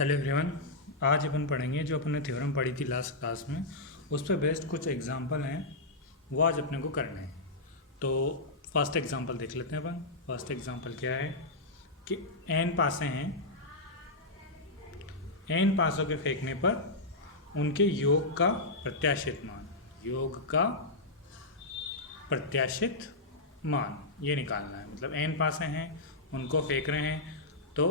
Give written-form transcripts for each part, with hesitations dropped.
Hello everyone. आज अपन पढ़ेंगे जो अपन ने थ्योरम पढ़ी थी लास्ट क्लास में, उस पर बेस्ड कुछ एग्जांपल हैं, वो आज अपने को करने हैं। तो फर्स्ट एग्जांपल देख लेते हैं अपन। फर्स्ट एग्जांपल क्या है कि एन पासे हैं, एन पासों के फेंकने पर उनके योग का प्रत्याशित मान, योग का प्रत्याशित मान ये निकालना है। मतलब एन पासे हैं, उनको फेंक रहे हैं, तो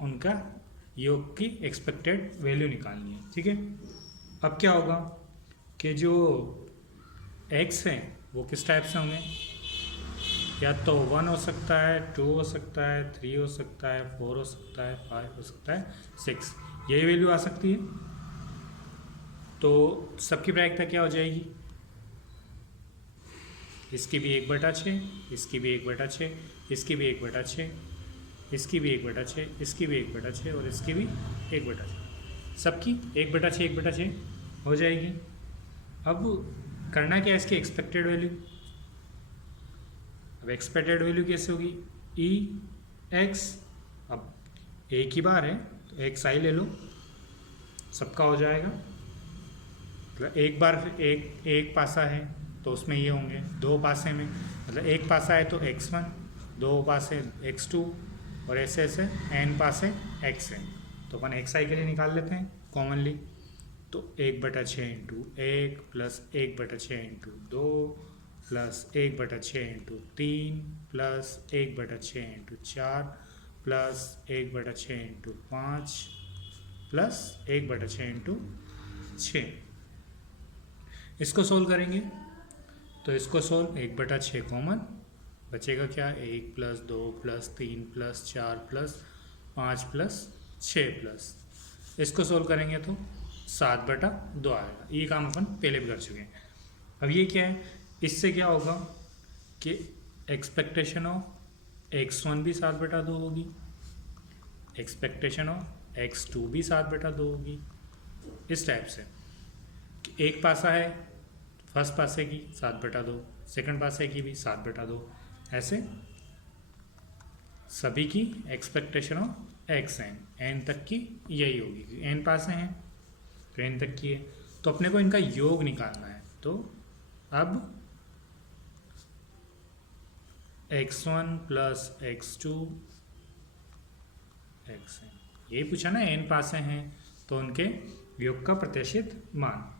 उनका योग की एक्सपेक्टेड वैल्यू निकालनी है। ठीक है, अब क्या होगा कि जो एक्स हैं वो किस टाइप से होंगे, या तो 1 हो सकता है, 2 हो सकता है, 3 हो सकता है, 4 हो सकता है, 5 हो सकता है, 6, यही वैल्यू आ सकती है। तो सबकी प्रायिकता क्या हो जाएगी, इसकी भी 1/6, इसकी भी 1/6, इसकी भी 1/6, इसकी भी 1/6, इसकी भी 1/6 और इसकी भी 1/6, सबकी 1/6 1/6 हो जाएगी। अब करना क्या है, इसकी एक्सपेक्टेड वैल्यू। अब एक्सपेक्टेड वैल्यू कैसे होगी, ई एक्स, अब एक ही बार है तो एक्स आई ले लो, सबका हो जाएगा। मतलब एक बार एक पासा है तो उसमें ये होंगे, दो पासे में मतलब एक पासा है तो x1, दो पासे x2 और ऐसे ऐसे n पासे xn। तो अपन xi के लिए निकाल लेते हैं कॉमनली। तो 1/6 into 1 plus 1/6 into 2 plus 1/6 into 3 plus 1/6 into 4 plus 1/6 into 5 plus 1/6 into 6। इसको सोल्व करेंगे तो इसको सोल्व 1/6 कॉमन बचेगा, क्या 1 plus 2 plus 3 plus 4 plus 5 plus 6 plus, इसको सोल्व करेंगे तो 7/2 आएगा। ये काम अपन पहले भी कर चुके हैं। अब ये क्या है, इससे क्या होगा कि एक्सपेक्टेशन ऑफ x1 भी 7/2 होगी, एक्सपेक्टेशन ऑफ x2 भी 7/2 होगी। इस टाइप से एक पासा है, फर्स्ट पासे की 7/2, सेकंड पासे की भी 7/2, ऐसे सभी की एक्सपेक्टेशन ऑफ एक्स एन तक की यही होगी। एन पासे हैं तो एन तक की है, तो अपने को इनका योग निकालना है। तो अब x1 प्लस x2 xn, यही पूछा ना, एन पासे हैं तो उनके योग का प्रत्याशित मान।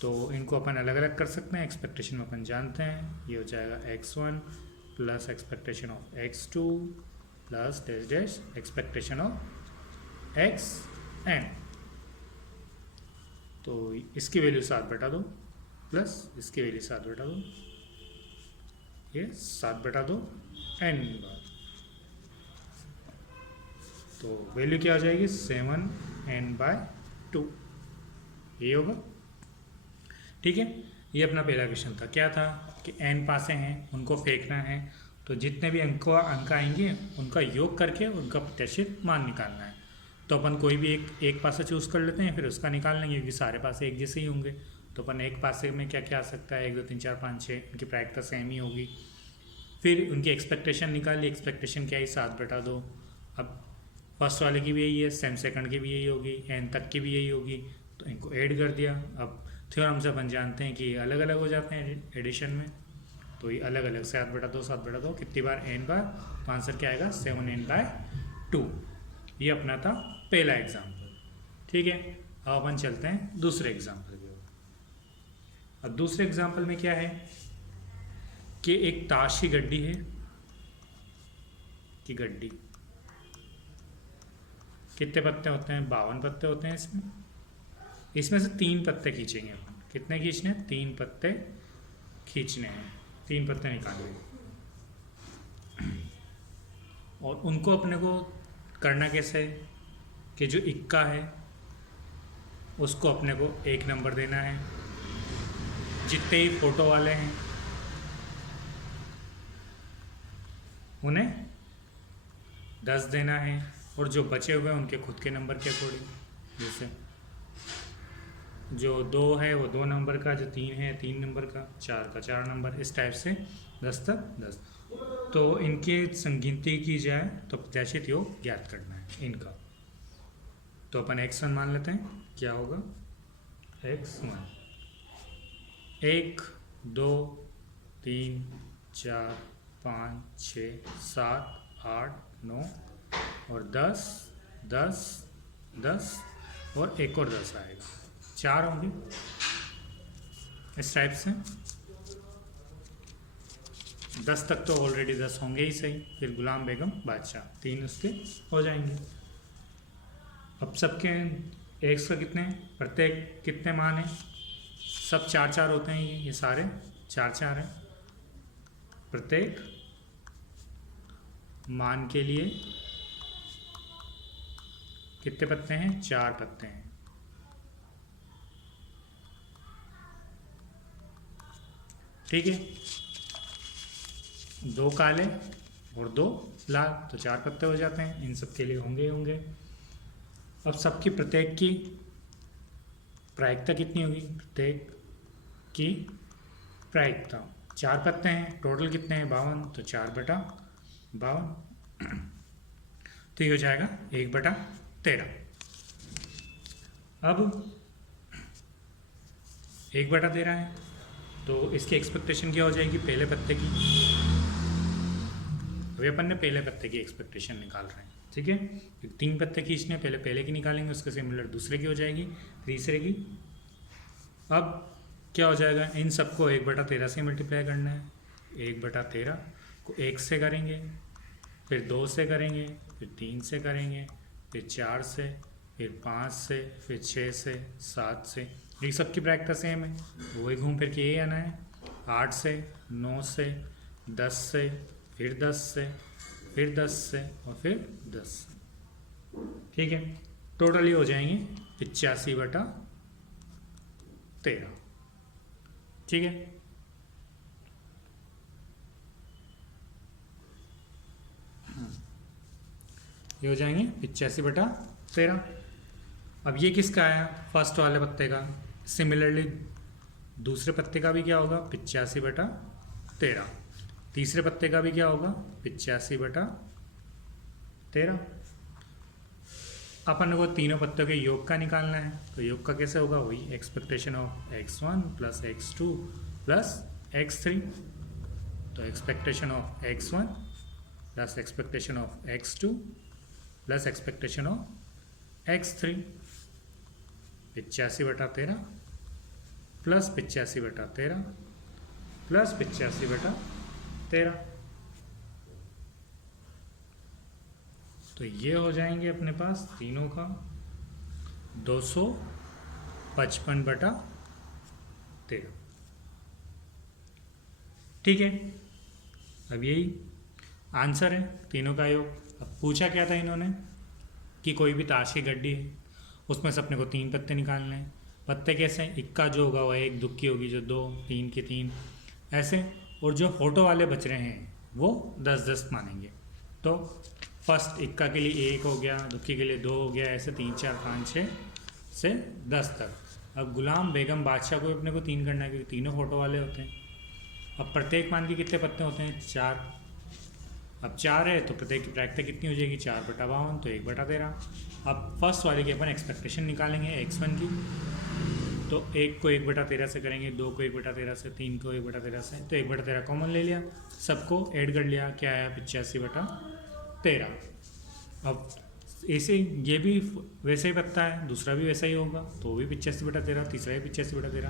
तो इनको अपन अलग अलग कर सकते हैं, एक्सपेक्टेशन में अपन जानते हैं, ये हो जाएगा x1 plus expectation of x2 plus dash dash expectation of xn। तो इसकी वैल्यू 7/2 प्लस इसकी वैल्यू 7/2, ये 7/2 n बार। तो वैल्यू क्या हो जाएगी, 7n/2, ये होगा। ठीक है, ये अपना पहला क्वेश्चन था। क्या था कि n पासे हैं, उनको फेंकना है, तो जितने भी अंक आएंगे उनका योग करके उनका प्रत्याशित मान निकालना है। तो अपन कोई भी एक पासा चूज़ कर लेते हैं, फिर उसका निकाल लेंगे, क्योंकि सारे पासे एक जैसे ही होंगे। तो अपन एक पासे में क्या क्या आ सकता है, 1 2 3 4 5 6, उनकी प्रायिकता सेम ही होगी। फिर उनकी एक्सपेक्टेशन निकाली, एक्सपेक्टेशन क्या है 7/2। अब फर्स्ट वाले की भी यही है, सेम सेकंड की भी यही होगी, एन तक की भी यही होगी, तो इनको ऐड कर दिया। अब थ्योरम से अपन जानते हैं कि अलग अलग हो जाते हैं एडिशन में, तो ये अलग अलग 7/2 7/2 कितनी बार, n बार, तो आंसर क्या आएगा 7n/2। ये अपना था पहला एग्जाम्पल। ठीक है, अब अपन चलते हैं दूसरे एग्जाम्पल की ओर। अब दूसरे एग्जाम्पल में क्या है कि एक ताश की गड्डी है, कि गड्डी कितने पत्ते होते हैं, 52 पत्ते होते हैं इसमें। इसमें से 3 पत्ते खींचेंगे अपन। कितने खींचने हैं, 3 पत्ते खींचने हैं, 3 पत्ते निकालने हैं। और उनको अपने को करना कैसे है कि जो इक्का है उसको अपने को 1 नंबर देना है, जितने ही फोटो वाले हैं उन्हें 10 देना है, और जो बचे हुए हैं उनके खुद के नंबर के अकॉर्डिंग, जैसे जो 2 है वो 2 नंबर का, जो 3 है 3 नंबर का, 4 का 4 नंबर, इस टाइप से 10 तक 10। तो इनके संगिनती की जाए तो प्रत्याशित योग ज्ञात करना है इनका। तो अपन x1 मान लेते हैं। क्या होगा x1 1 2 3 4 5 6 7 8 9 और 10 10 10 और एक और 10 आएगा, 4 होंगे इस टाइप से। 10 तक तो ऑलरेडी 10 होंगे ही सही, फिर गुलाम बेगम बादशाह 3 उसके हो जाएंगे। अब सबके एक्स का कितने, प्रत्येक कितने मान हैं, सब 4 4 होते हैं, ये सारे 4 4 हैं। प्रत्येक मान के लिए कितने पत्ते हैं, 4 पत्ते हैं। ठीक है, 2 काले और 2 लाल, तो 4 पत्ते हो जाते हैं, इन सब के लिए होंगे ही होंगे। अब सबकी प्रत्येक की प्रायिकता कितनी होगी, प्रत्येक की प्रायिकता 4 पत्ते हैं, टोटल कितने हैं 52, तो 4/52, तो ये हो जाएगा 1/13। अब 1/13 है तो इसकी एक्सपेक्टेशन क्या हो जाएगी पहले पत्ते की। अभी अपन ने पहले पत्ते की एक्सपेक्टेशन निकाल रहे हैं, ठीक है। 3 पत्ते खींचने, पहले पहले की निकालेंगे, उसके सिमिलर दूसरे की हो जाएगी, तीसरे की। अब क्या हो जाएगा, इन सबको 1/13 से मल्टीप्लाई करना है। 1/13 को 1 से करेंगे, फिर 2 से करेंगे, फिर 3 से करेंगे, फिर 4 से, फिर 5 से, फिर 6 से, 7 से, ये सबकी प्रायिकता सेम है, वही घूम फिर के ये आना है। 8 से, 9 से, 10 से, फिर 10 से, फिर 10 से और फिर 10 से, ठीक है। टोटल ये हो जाएंगे 85/13, ठीक है। ये हो जाएंगे 85/13। अब ये किसका आया, फर्स्ट वाले पत्ते का। सिमिलरली दूसरे पत्ते का भी क्या होगा 85/13, तीसरे पत्ते का भी क्या होगा 85/13। अपन को तीनों पत्तों के योग का निकालना है, तो योग का कैसे होगा, वही expectation of x1 plus x2 plus x3। तो expectation of x1 plus expectation of x2 plus expectation of x3, 85/13 plus 85/13 plus 85/13, तो ये हो जाएंगे अपने पास तीनों का 255/13, ठीक है। अब यही आंसर है तीनों का योग। अब पूछा क्या था इन्होंने कि कोई भी ताश की गड्डी है, उसमें से अपने को 3 पत्ते निकालने हैं। पत्ते कैसे हैं, इक्का जो होगा वो 1, दुक्की होगी जो 2, 3 की 3 ऐसे, और जो फोटो वाले बच रहे हैं वो 10-10 मानेंगे। तो फर्स्ट इक्का के लिए 1 हो गया, दुक्की के लिए 2 हो गया, ऐसे 3 4 5 6 से 10 तक। अब गुलाम बेगम बादशाह को अपने को 3 करना है, क्योंकि तीनों फोटो वाले होते हैं। अब प्रत्येक मान के कितने पत्ते होते हैं, 4। अब 4 है तो प्रत्येक की प्रायिकता कितनी हो जाएगी, 4/52, तो 1/13। अब फर्स्ट वाले की अपन एक्सपेक्टेशन निकालेंगे x1 की, तो 1 को 1/13 से करेंगे, 2 को 1/13 से, 3 को 1/13 से, तो 1/13 कॉमन ले लिया, सबको ऐड कर लिया, क्या आया 85/13। अब ऐसे ये भी वैसे ही पत्ता है, दूसरा भी वैसा ही होगा, तो वो भी 85/13, तीसरा भी 85/13।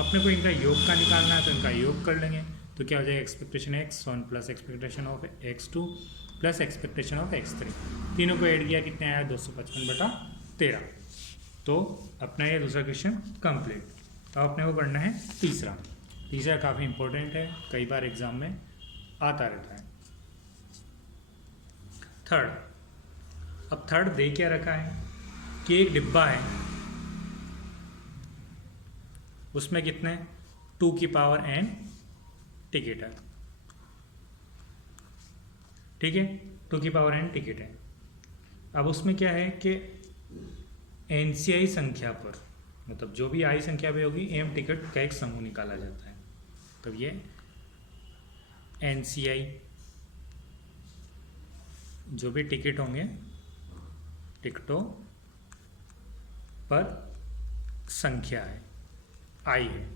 अपने को इनका योग का निकालना है, तो इनका योग कर लेंगे, तो क्या हो जाएगा expectation x1 plus expectation of x2 plus expectation of x3, तीनों को ऐड किया, कितने आया 255/13। तो अपना ये दूसरा क्वेश्चन कंप्लीट। अब अपने को करना है तीसरा। तीसरा काफ़ी इंपॉर्टेंट है, कई बार एग्जाम में आता रहता है। थर्ड, अब थर्ड दे क्या रखा है कि एक डिब्बा है, उसमें कितने 2 की पावर n टिकट है, ठीक है, 2 की पावर n टिकट है। अब उसमें क्या है कि NCI संख्या पर, मतलब जो भी आई संख्या पे होगी m टिकट का एक समूह निकाला जाता है। तो ये NCI जो भी टिकट होंगे, टिकटों पर संख्या है, आई है।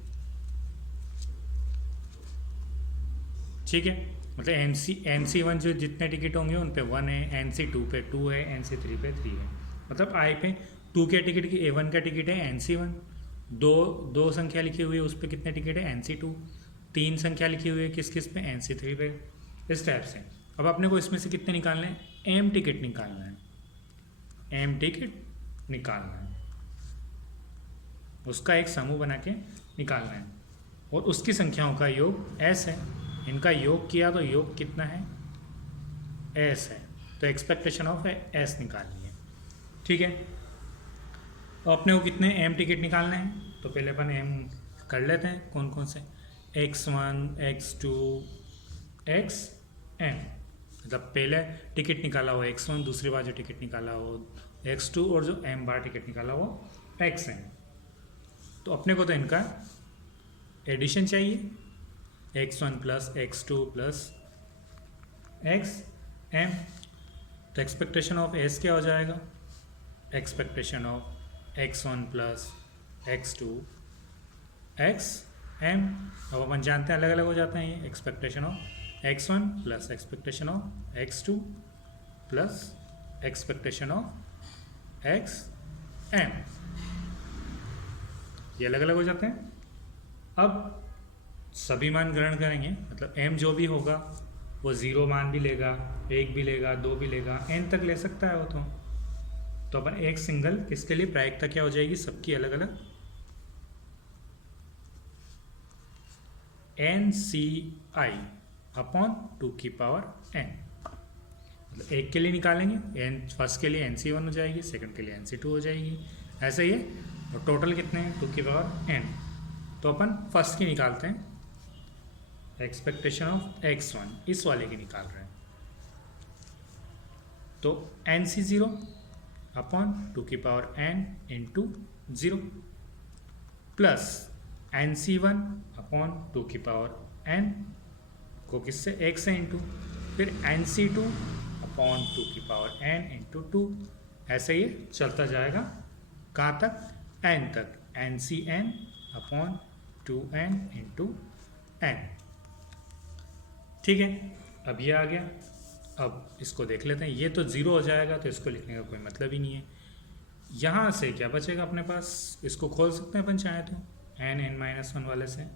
ठीक है, मतलब MC1 जो जितने टिकट होंगे उन पे 1 है, NC2 पे 2 है, NC3 पे 3 है। मतलब आई पे 2 के टिकट की A1 का टिकट है NC1, दो संख्या लिखी हुई है उस पर कितने टिकट है NC2, 3 संख्या लिखी हुई है किस किस पे NC3 पे। इस टाइप से अब अपने को इसमें से कितने निकालने हैं, M टिकट निकालना है, M टिकट निकालना है, उसका एक समूह बना के निकालना है और उसकी संख्याओं का योग S है। इनका योग किया तो योग कितना है, S है, तो एक्सपेक्टेशन ऑफ S निकालनी है। ठीक है, तो अपने को कितने M टिकट निकालने हैं, तो पहले अपन M कर लेते हैं कौन कौन से, X1 X2 XM, मतलब पहले टिकट निकाला हो X1, दूसरी बार जो टिकट निकाला हो X2 और जो M बार टिकट निकाला हो XM। तो अपने को तो इनका एडिशन चाहिए, X1 plus X2 plus XM। तो एक्सपेक्टेशन ऑफ S क्या हो जाएगा, expectation of X1 plus X2 XM। अब अपन जानते हैं अलग अलग हो जाते हैं ये, expectation of X1 plus expectation of X2 plus expectation of XM, ये अलग अलग हो जाते हैं। अब सभी मान ग्रहण करेंगे, मतलब M जो भी होगा वो 0 मान भी लेगा, 1 भी लेगा, 2 भी लेगा, N तक ले सकता है वो तो अपन एक सिंगल किसके लिए प्रायिकता क्या हो जाएगी, सबकी अलग अलग NCI अपॉन 2 की पावर N, मतलब एक के लिए निकालेंगे, फर्स्ट के लिए NC1 हो जाएगी, सेकंड के लिए NC2 हो जाएगी, ऐसे ही है। और टोटल कितने हैं, 2 की पावर N। तो अपन फर्स्ट की निकालते हैं, एक्सपेक्टेशन ऑफ X1 इस वाले की निकाल रहे हैं, तो NC0 अपॉन 2 की power N into 0 plus NC1 upon 2 की पावर N को किससे, एक से इंटू, फिर NC2 अपॉन 2 की पावर N इंटू 2, ऐसे ही चलता जाएगा कहाँ तक, N तक, NCN upon 2N into N। ठीक है, अब ये आ गया। अब इसको देख लेते हैं, ये तो 0 हो जाएगा तो इसको लिखने का कोई मतलब ही नहीं है। यहाँ से क्या बचेगा अपने पास, इसको खोल सकते हैं अपन चाहे तो N वाले से,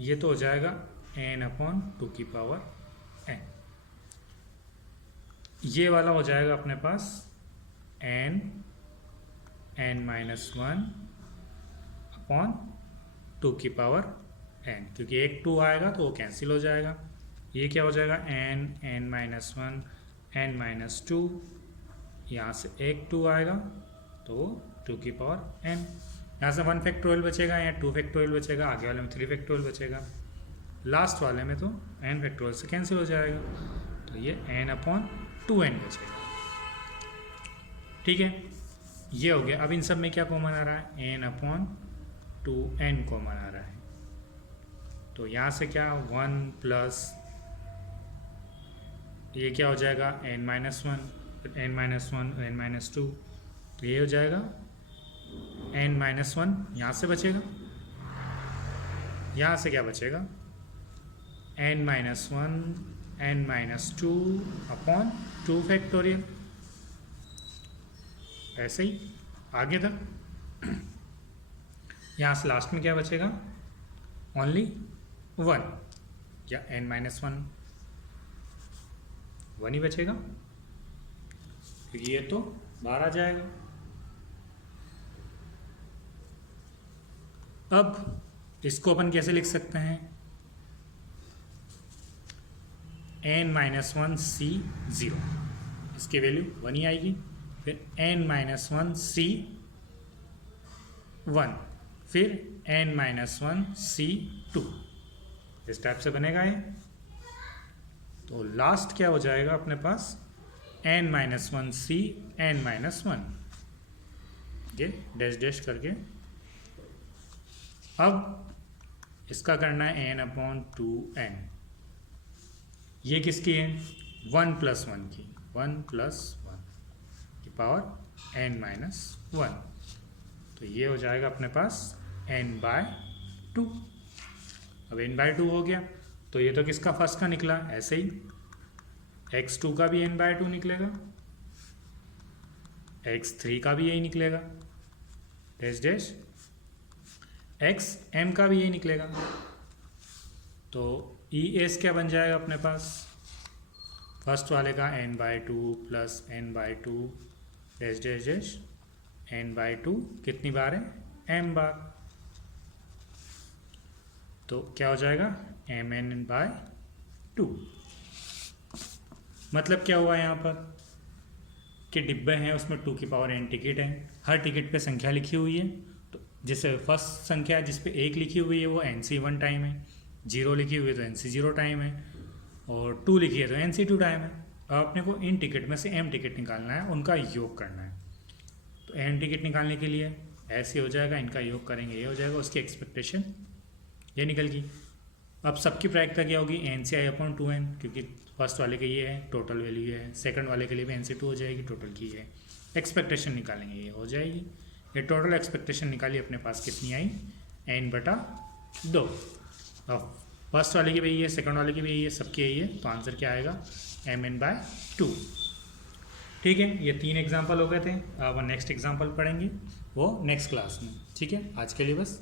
ये तो हो जाएगा N अपॉन 2 की पावर N, ये वाला हो जाएगा अपने पास N अपॉन 2 की पावर N, क्योंकि एक 2 आएगा तो वो कैंसिल हो जाएगा। ये क्या हो जाएगा N-1 N-2, यहाँ से एक 2 आएगा तो 2 की पावर N, यहाँ से 1 फैक्टोरियल बचेगा या 2 फैक्टोरियल बचेगा, आगे वाले में 3 फैक्टोरियल बचेगा, लास्ट वाले में तो N फैक्टोरियल से कैंसिल हो जाएगा, तो ये N अपॉन 2N बचेगा। ठीक है, ये हो गया। अब इन सब में क्या कॉमन आ रहा है, N अपॉन 2N कॉमन आ रहा है, तो यहाँ से क्या 1 प्लस ये क्या हो जाएगा N-1 N-2, तो ये हो जाएगा N-1, यहाँ से बचेगा, यहाँ से क्या बचेगा N-1 N-2 अपॉन 2 फैक्टोरियल, ऐसे ही आगे तक। यहाँ से लास्ट में क्या बचेगा, ओनली 1 या N-1 1 ही बचेगा, क्योंकि ये तो बाहर आ जाएगा। अब इसको अपन कैसे लिख सकते हैं, N-1 C0, इसकी वैल्यू 1 ही आएगी, फिर N-1 C1, फिर N-1 C2, इस टाइप से बनेगा ये। तो लास्ट क्या हो जाएगा अपने पास N-1 C N-1, ये डैश डैश करके। अब इसका करना है N अपॉन 2N, ये किसकी है 1 प्लस 1 की, 1 प्लस 1, पावर n माइनस 1। तो ये हो जाएगा अपने पास n/2। अब n/2 हो गया तो ये तो किसका फर्स्ट का निकला, ऐसे ही x2 का भी n/2 निकलेगा, x3 का भी यही निकलेगा, डैश डैश xm का भी यही निकलेगा। तो ES क्या बन जाएगा अपने पास, फर्स्ट वाले का n/2 plus n/2 dash dash dash n/2 कितनी बार है, m बार। तो क्या हो जाएगा mn/2। मतलब क्या हुआ यहाँ पर कि डिब्बे हैं उसमें 2 की पावर n टिकट हैं, हर टिकट पे संख्या लिखी हुई है। तो जैसे फर्स्ट संख्या जिस पे 1 लिखी हुई है वो nc1 टाइम है, 0 लिखी हुई है तो nc0 टाइम है, और 2 लिखी है तो nc2 टाइम है। अब अपने को इन टिकट में से m टिकट निकालना है, उनका योग करना है। तो n टिकट निकालने के लिए ऐसे हो जाएगा, इनका योग करेंगे ये हो जाएगा, उसकी एक्सपेक्टेशन ये निकल गई। अब सबकी प्रायिकता क्या होगी, NCi/2n, क्योंकि फर्स्ट वाले के ये है टोटल वैल्यू है, सेकंड वाले के लिए भी NC2 हो जाएगी, टोटल की है। एक्सपेक्टेशन निकालेंगे ये हो जाएगी, ये टोटल एक्सपेक्टेशन निकाली अपने पास कितनी आई, n/2। अब फर्स्ट वाले की भी यही है, सेकंड वाले की भी यही है, सबकी यही है, तो आंसर क्या आएगा mn/2। ठीक है, ये 3 एग्जाम्पल हो गए थे। अब नेक्स्ट एग्जाम्पल पढ़ेंगे वो नेक्स्ट क्लास में। ठीक है, आज के लिए बस